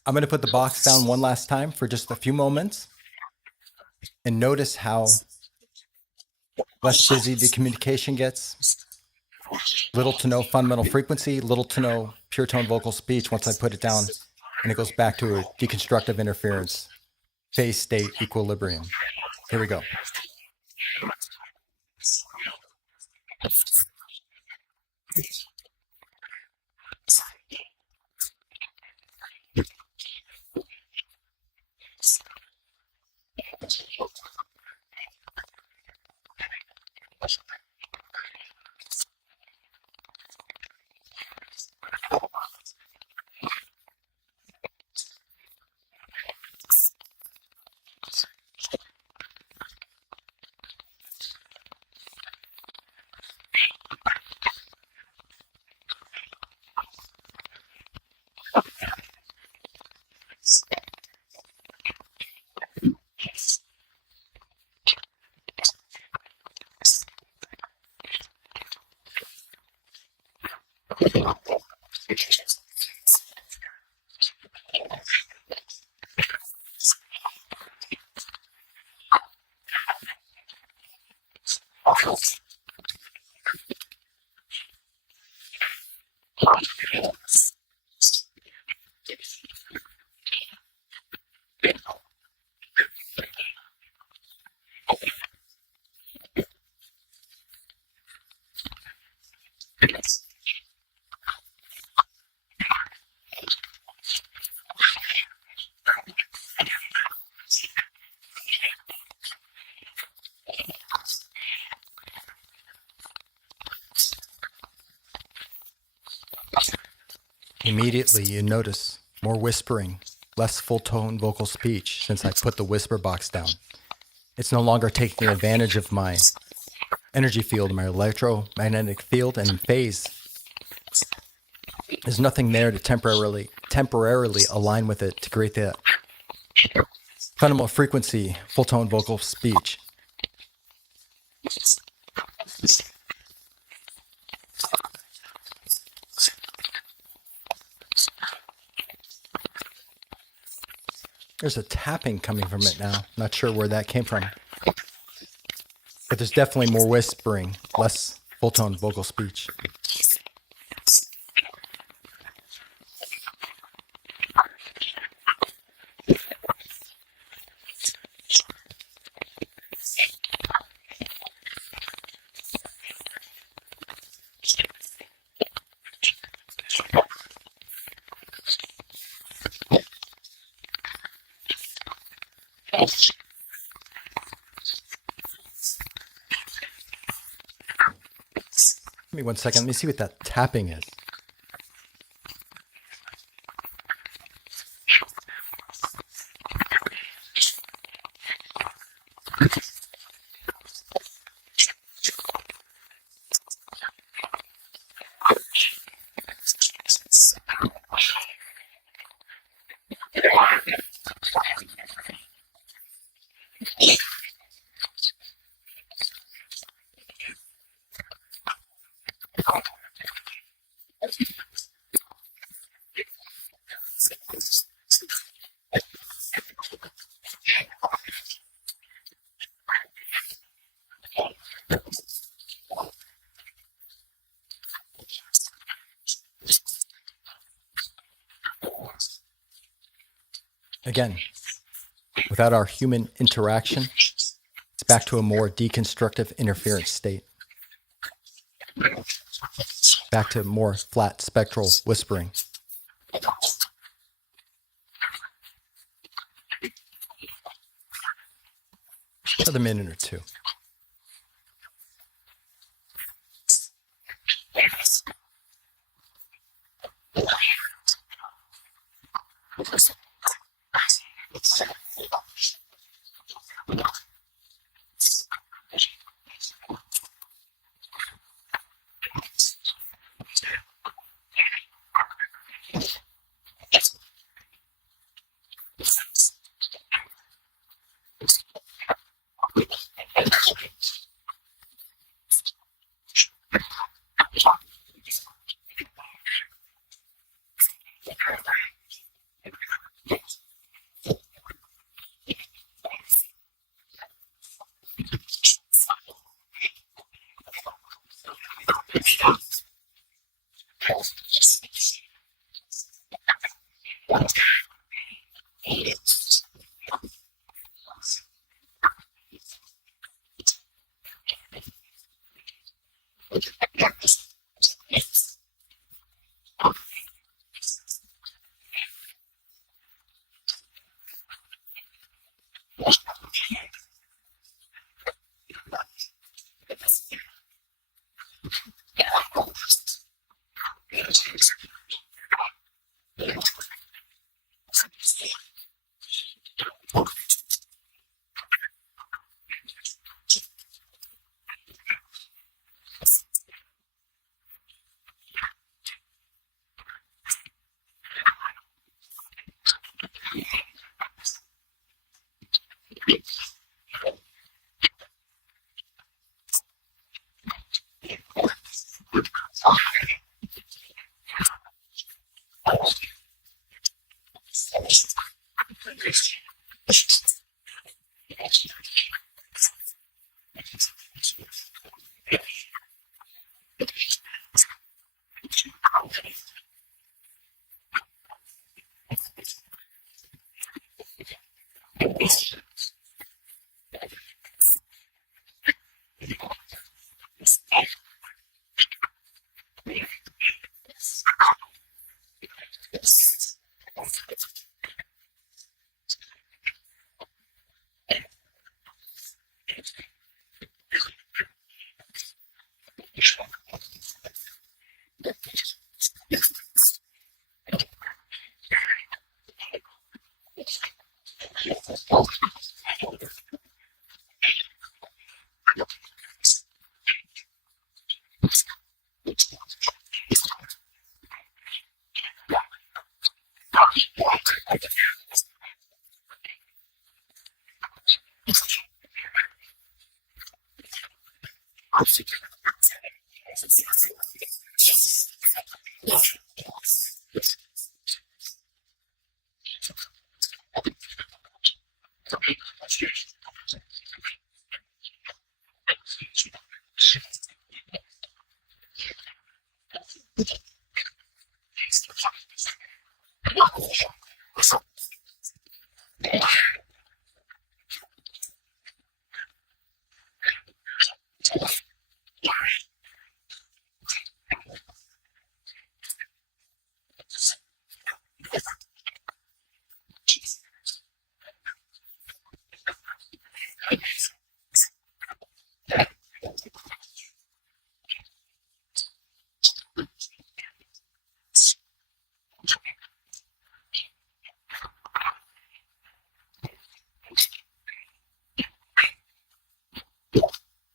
I'm going to put the box down one last time for just a few moments and notice how less busy the communication gets. Little to no fundamental frequency, little to no pure tone vocal speech once I put it down, and it goes back to a deconstructive interference, phase state equilibrium. Here we go. Immediately, you notice more whispering, less full-tone vocal speech since I put the whisper box down. It's no longer taking advantage of my energy field, my electromagnetic field and phase. There's nothing there to temporarily align with it to create the fundamental frequency, full-tone vocal speech. There's a tapping coming from it now. Not sure where that came from. But there's definitely more whispering, less full-tone vocal speech. Give me 1 second. Let me see what that tapping is. Again, without our human interaction, it's back to a more deconstructive interference state. Back to more flat spectral whispering. Another minute or two.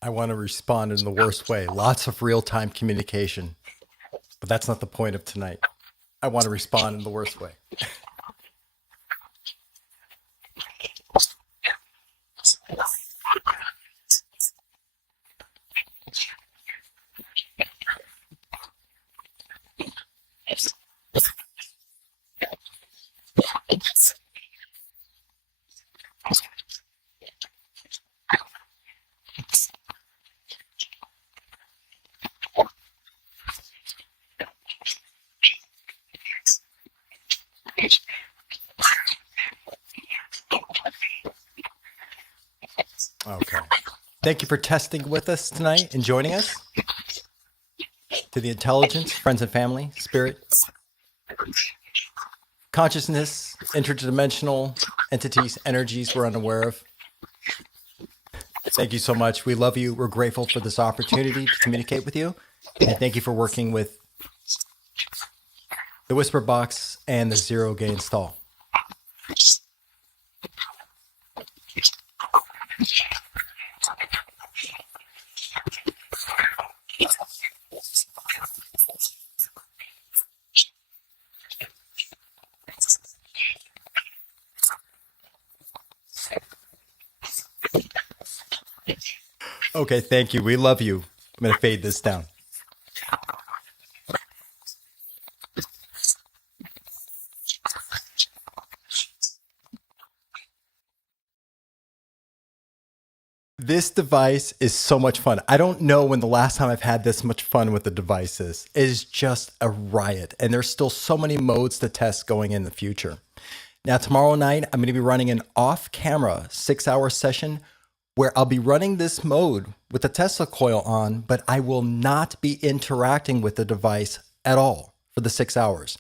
I want to respond in the worst way. Lots of real-time communication. But that's not the point of tonight. I want to respond in the worst way. Okay. Thank you for testing with us tonight and joining us. To the intelligence, friends and family, spirit, consciousness, interdimensional entities, energies we're unaware of. Thank you so much. We love you. We're grateful for this opportunity to communicate with you. And thank you for working with the Whisper Box and the Zero Gain Stall. Okay, thank you. We love you. I'm going to fade this down. This device is so much fun. I don't know when the last time I've had this much fun with the devices. It is just a riot. And there's still so many modes to test going in the future. Now, tomorrow night, I'm going to be running an off-camera 6-hour session where I'll be running this mode with the Tesla coil on, but I will not be interacting with the device at all for the 6 hours.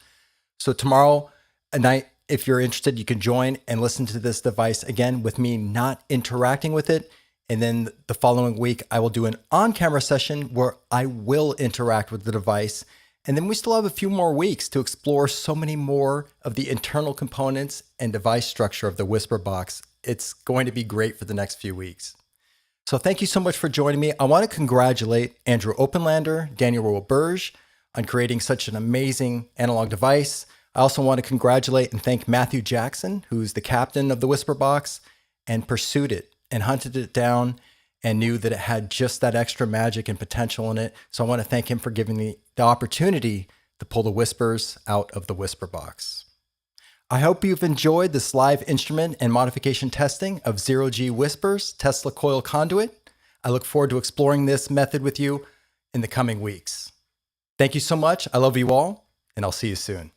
So tomorrow night, if you're interested, you can join and listen to this device again with me not interacting with it. And then the following week, I will do an on-camera session where I will interact with the device. And then we still have a few more weeks to explore so many more of the internal components and device structure of the Whisper Box. It's going to be great for the next few weeks. So thank you so much for joining me. I want to congratulate Andrew Openlander, Daniel Roberge on creating such an amazing analog device. I also want to congratulate and thank Matthew Jackson, who's the captain of the Whisper Box and pursued it and hunted it down and knew that it had just that extra magic and potential in it. So I want to thank him for giving me the opportunity to pull the whispers out of the Whisper Box. I hope you've enjoyed this live instrument and modification testing of Zero-G Whispers Tesla Coil Conduit. I look forward to exploring this method with you in the coming weeks. Thank you so much. I love you all, and I'll see you soon.